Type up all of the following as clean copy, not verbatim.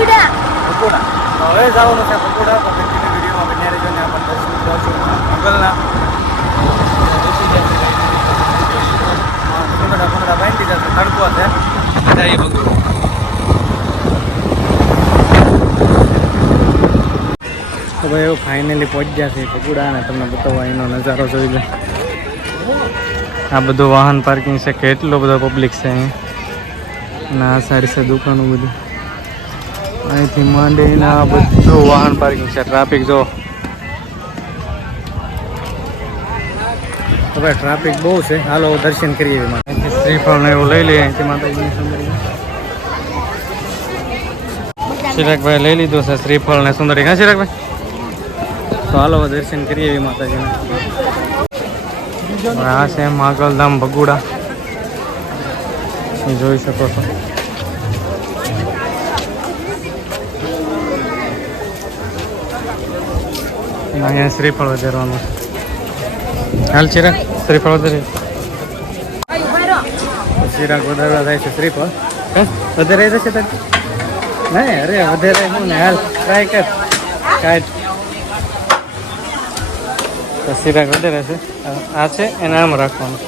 પકોડા તો હવે જવાનું છે પકોડા તો કન્ટિન્યુ વિડીયોમાં બન્યા રહેજો ને આપણે દર્શન કરશું મંગલના પકોડા બાંધી દીધા છે તડકો છે જઈએ પકોડા તો ભાઈ એવું ફાઇનલી પહોંચી ગયા છે પકોડા અને તમને બતાવવા એનો નજારો જોઈ લો આ બધું વાહન પાર્કિંગ છે કેટલો બધો પબ્લિક છે અહીંયા અને આ સાઈડ છે દુકાનો બધું અહીંથી માંડીને આ બધું વાહન પાર્કિંગ છે ટ્રાફિક જો હવે ટ્રાફિક બહુ છે હાલો દર્શન કરીએ અહીંથી શ્રીફળ ને એવું લઈ લઈએ અહીંથી માતાજીની સુંદરી ચિરાગભાઈ લઈ લીધું છે શ્રીફળ ને સુંદરી હા ચિરાગભાઈ તો હાલો દર્શન કરીએ એવી માતાજીને આ છે માગલધામ ભગુડા જોઈ શકો છો અહીંયા શ્રીફળ વધારવાનું હાલ ચિરાગ શ્રીફળ વધારે ચિરાગ વધારવા થાય છે શ્રીફળ વધારે જશે તારે નહીં અરે વધારે શું ને હાલ ટ્રાય કર કાંઈ તો ચિરાગ વધારે છે આ છે એને આમ રાખવાનું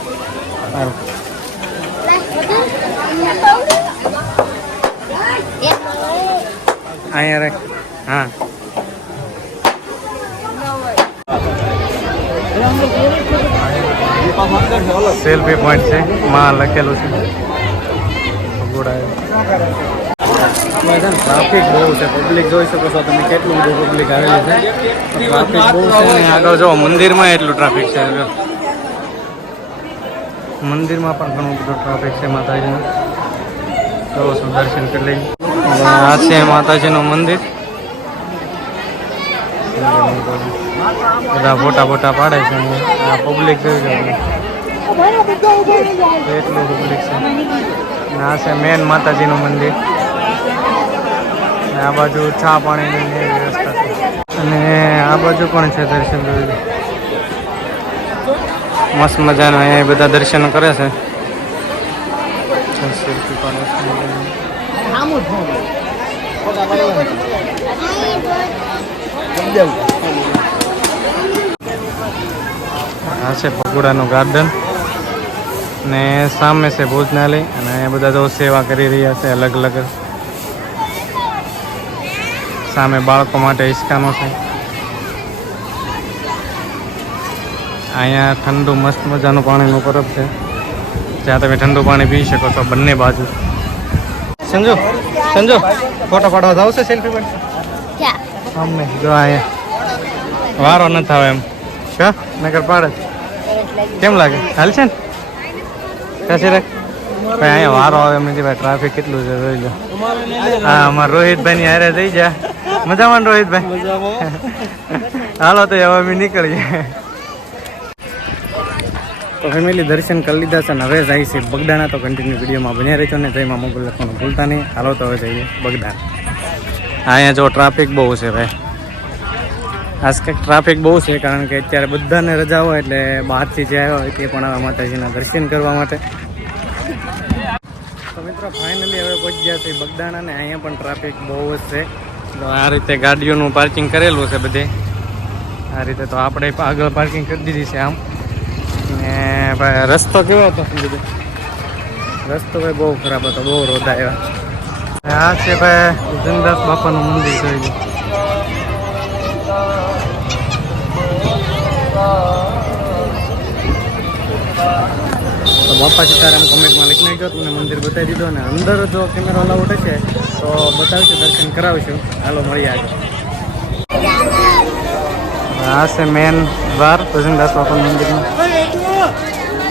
સારું અહીંયા રાખ હા સેલ્ફી પોઈન્ટ છે માં લખેલું છે ટ્રાફિક બહુ છે પબ્લિક જોઈ શકો છો તમે કેટલું બધું પબ્લિક આવેલું છે ટ્રાફિક બહુ છે ને આગળ જો મંદિરમાં એટલું ટ્રાફિક છે મંદિરમાં પણ ઘણું બધું ટ્રાફિક છે માતાજીનું તો શું દર્શન કરી લઈએ આ છે માતાજીનું મંદિર બધા ફોટા ફોટા પાડે છે આ પબ્લિક જોઈ એટલું પબ્લિક છે આ છે મેન માતાજીનું મંદિર આ બાજુ ચા પાણીની વ્યવસ્થા છે અને આ બાજુ પણ છે દર્શન જોઈ મસ્ત મજાનું અહીંયા બધા દર્શન કરે છે આ છે ભગુડાનું ગાર્ડન ને સામે છે ભોજનાલય અને અહીંયા બધા તો સેવા કરી રહ્યા છે અલગ અલગ સામે બાળકો માટે હિંચકાનો છે અહીંયા ઠંડુ મસ્ત મજાનું પાણીનું પરબ છે જ્યાં તમે ઠંડુ પાણી પી શકો છો બંને બાજુ સંજુ સંજુ ફોટો પાડવા જાવ છે સેલ્ફી પણ અમે જો અહીંયા વારો ન થાવ એમ કા નગર પાડે કેમ લાગે હાલ છે ને કશે રાખ ભાઈ અહીંયા વારો આવે એમ નથી ભાઈ ટ્રાફિક કેટલું છે જોઈ લો હા અમારા રોહિતભાઈ ની હારે થઈ જાય મજામાં રોહિતભાઈ હાલો તો હવે અમે નીકળીએ તો ફેમિલી દર્શન કરી લીધા છે ને હવે જાય છે બગદાણા તો કન્ટિન્યુ વિડીયોમાં બન્યા રહેજો ને જયમાં મોબાઈલ લખવાનું ભૂલતા નહીં હાલો તો હવે જઈએ બગદાણા અહીંયા જો ટ્રાફિક બહુ છે ભાઈ આજ કંઈક ટ્રાફિક બહુ છે કારણ કે અત્યારે બધાને રજા હોય એટલે બહારથી જે આવ્યા હોય તે પણ આવે માતાજીના દર્શન કરવા માટે તો મિત્રો ફાઇનલી હવે પહોંચી ગયા છે બગદાણા ને અહીંયા પણ ટ્રાફિક બહુ જ છે તો આ રીતે ગાડીઓનું પાર્કિંગ કરેલું છે બધે આ રીતે તો આપણે આગળ પાર્કિંગ કરી દીધી છે આમ ને ભાઈ રસ્તો કેવો હતો બધો રસ્તો ભાઈ બહુ ખરાબ હતો બહુ રોધા આવ્યા આ છે ભાઈ જનદાસ બાપાનું મંદિર જોઈ તો બાપા સીતારામ કોમેન્ટમાં લખી નાખ્યો તમને મંદિર બતાવી દીધો અને અંદર જો કેમેરો અલાઉડ હશે તો બતાવીશું દર્શન કરાવીશું હાલો મળીએ આગળ આ છે મેન દ્વાર ભજનદાસ બાપાનું મંદિરનું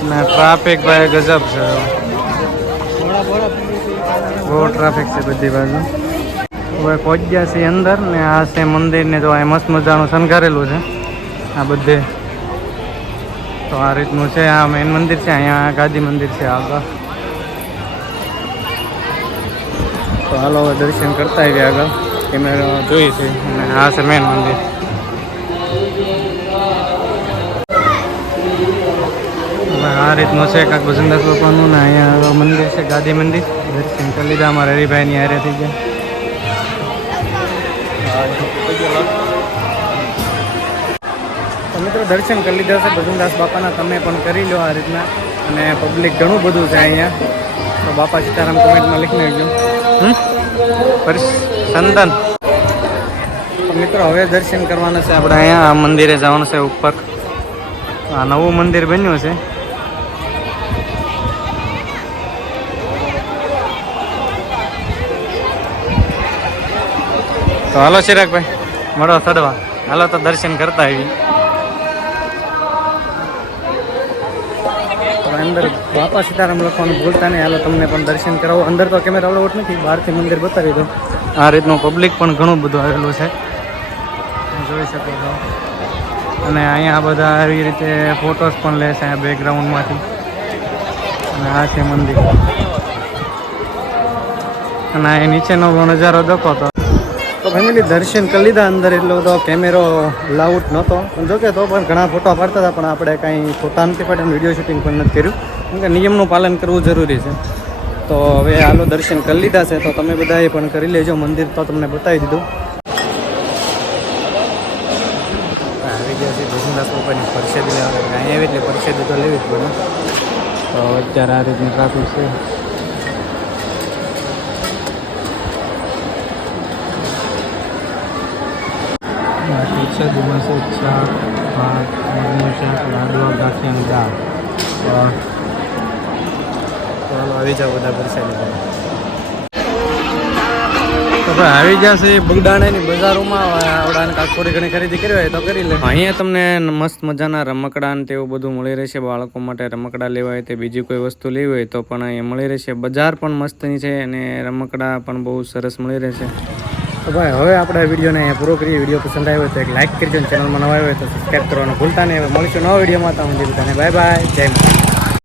ને ટ્રાફિક ભાઈ ગજબ છે બહુ ટ્રાફિક છે બધી બાજુ હવે પહોંચી ગયા છે અંદર ને આ છે મંદિરને જો આ મસ્ત મજાનું શણગારેલું છે આ બધે તો આ રીતનું છે આ મેન મંદિર છે અહીંયા ગાદી મંદિર છે આગળ તો હાલો હવે દર્શન કરતા આવીએ આગળ કેમેરા જોઈએ છે અને આ છે મેન મંદિર આ રીતનું છે કાંક ભજનદાસ બાપાનું ને અહીંયા મંદિર છે ગાદી મંદિર દર્શન કરી લીધા અમારા હરિભાઈની હારે થઈ ગયા તો મિત્રો દર્શન કરી લીધા છે ભજનદાસ બાપાના, તમે પણ કરી લો આ રીતના. અને પબ્લિક ઘણું બધું છે અહીંયા, તો બાપા સીતારામ કમેન્ટમાં લખી નાખજો. સંતન તો મિત્રો હવે દર્શન કરવાના છે આપણે. અહીંયા આ મંદિરે જવાનું છે ઉપર. આ નવું મંદિર બન્યું છે. તો હાલો ચિરાગભાઈ મળો ચડવા, હાલો તો દર્શન કરતા આવી. અંદર બાપા સીતારામ લખવાનું ભૂલતા નહીં. હાલો તમને પણ દર્શન કરાવો. અંદર તો કેમેરા અલાઉડ નથી, બહારથી મંદિર બતાવી દો. આ રીતનું પબ્લિક પણ ઘણું બધું આવેલું છે, જોઈ શકો છો. અને અહીંયા બધા આવી રીતે ફોટોસ પણ લે છે અહીંયા બેકગ્રાઉન્ડમાંથી. અને આ છે મંદિર. અને આ નીચેનો નજારો દેખો તો ફેમિલી દર્શન કરી લીધા અંદર. એટલો બધો કેમેરો લાઉડ નહોતો, જોકે તો પણ ઘણા ફોટો પાડતા હતા, પણ આપણે કાંઈ ફોટા નથી પાડીને વિડીયો શૂટિંગ પણ નથી કર્યું, કેમ કે નિયમનું પાલન કરવું જરૂરી છે. તો હવે હાલો દર્શન કરી લીધા છે, તો તમે બધાએ પણ કરી લેજો. મંદિર તો તમને બતાવી દીધું. આવી ગયા છે ભજનદાસ બાપાની પ્રસાદી લેવા. અહીંયા આવી એટલે પ્રસાદી તો લેવી જ પડે. તો અત્યારે આ રીતની ટ્રાફિક છે. પ્રસાદીમાં છે શાક, ભાત, મગનું શાક, લાડવા, ગાંઠિયાની દાળ. ચાલો આવી જાઓ બધા પ્રસાદી. તો ભાઈ આવી જશે બગદાણાની બજારોમાં. આવડાને કાંક થોડી ઘણી ખરીદી કરી હોય તો કરી લે. અહીંયા તમને મસ્ત મજાના રમકડા ને તેવું બધું મળી રહેશે. બાળકો માટે રમકડા લેવા હોય તે બીજી કોઈ વસ્તુ લેવી હોય તો પણ અહીંયા મળી રહેશે. બજાર પણ મસ્તની છે અને રમકડા પણ બહુ સરસ મળી રહેશે. તો ભાઈ હવે આપણે વિડીયોને અહીંયા પૂરો કરીએ. વિડીયો પસંદ આવ્યો તો એક લાઇક કરજો, ચેનલમાં નવા આવ્યો હોય તો સબસ્ક્રાઈબ કરવાનું ભૂલતા નહીં. હવે મળીશું નવા વિડીયોમાં. તો હું બધાને બાય બાય, જય માતા.